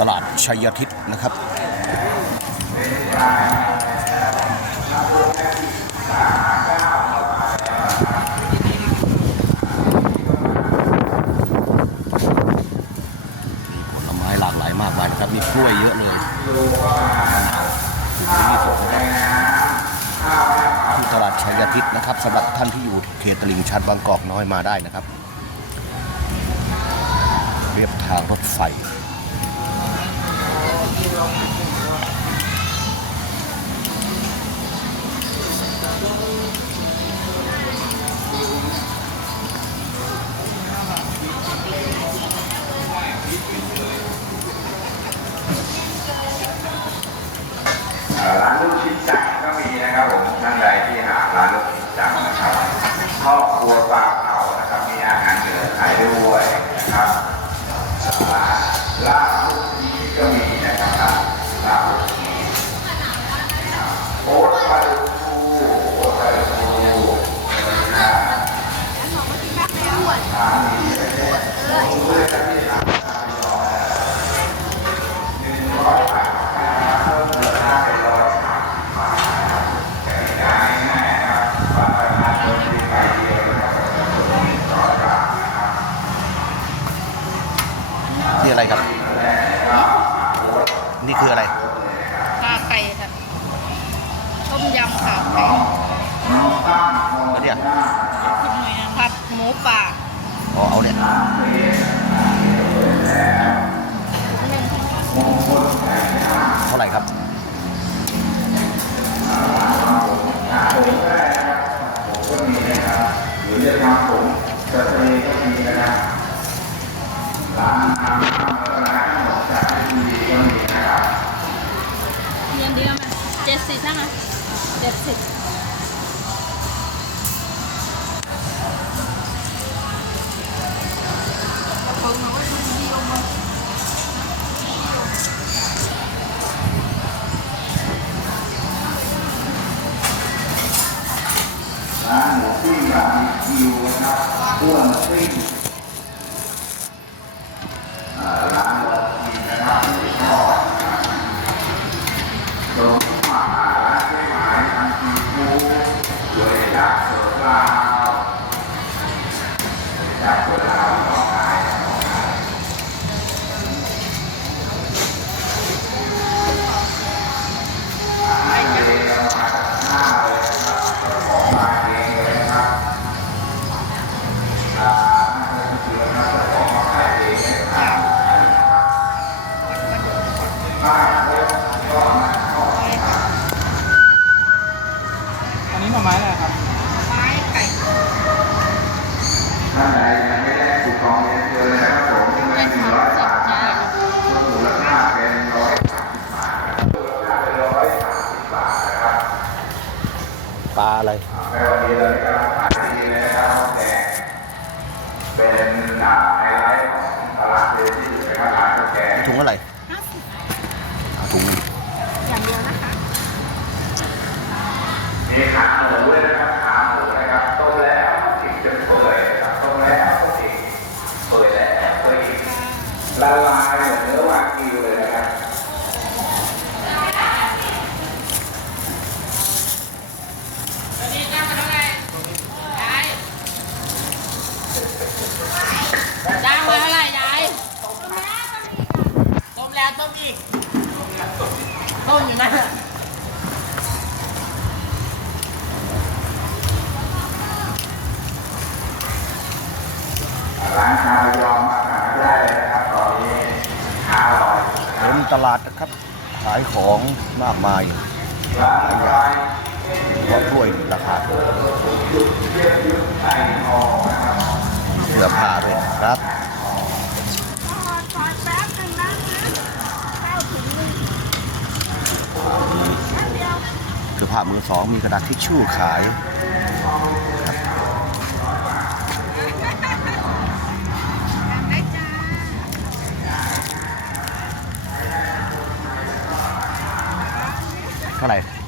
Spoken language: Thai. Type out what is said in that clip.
ตลาดชัยทิศนะครับมีผลไม้หลากหลายมากมายนะครับมีกล้วยเยอะเลยถึงยี่สิบที่ตลาดชัยทิศนะครับสำหรับท่านที่อยู่เขตตลิ่งชันบางกอกน้อยมาได้นะครับ เรียบทางรถไฟ ร้านลูกชิ้นจักก็มีนะครับผมท่านใดที่หาร้านลูกชิ้นจักนะครับครอบครัวปลาเผานะครับมีอาหารเหนือขายด้วยนะครับ นี่คืออะไรขาไก่ค่ะต้มยำขาไก่แล้วเนี่ยขึ้นหน่อยนะผัดหมูป่าอ๋อเอาเนี่ยเท่าไหร่ครับ เจ็ดสิบนะคะเจ็ดสิบร้านหมูปิ้งร้านคิวนะครับอ้วนปิ้ง อนะครับเจ้าของมาขายเองเลยนะครับบ้านเล็กก็มาขออันนี้หน่อไม้อะไรครับ ไม้ไก่ท่านใดยังไม่ได้คูปองเรียนเชิญนะครับผมยังไม่หนึ่งร้อยบาทนะครับเพิ่มมูลค่าเป็นร้อยสามสิบบาทนะครับมูลค่าเป็นร้อยสามสิบบาทนะครับปลาอะไรในวันนี้เรากำลังขาย เป็นอ่าไฮไลท์ของตลาดเลยที่อยู่ในตลาดข้าวแกงถุงอะไรห้าสิบเอาถุงหนึงอย่างเดียวนะคะมีขาหมูด้วยนะครับขาหมูนะครับต้มแล้วถึงจะเปื่อยนะครับต้มแล้วถึงเปื่อยแล้วเปื่อยอีกละลายเหมือนเนื้อวากิวเลยนะครับ จ้างมาเท่าไหร่ยายต้ม แล้วต้มอีกต้มอยู่นะร้านชาระยอมหาได้เลยนะครับตอนนี้หาอร่อยเต็รับมตลาดนะครับ ขายของมากมายร้านอร่อยเพราะกล้วยราคาถูกเทียบยุคไทยทอบมีเสื้อผ้าด้วยครับ แป๊บนึงนะข้าวถุงนึง มีเสื้อผ้ามือสอง มีกระดาษทิชชู่ขายเท่าไหร่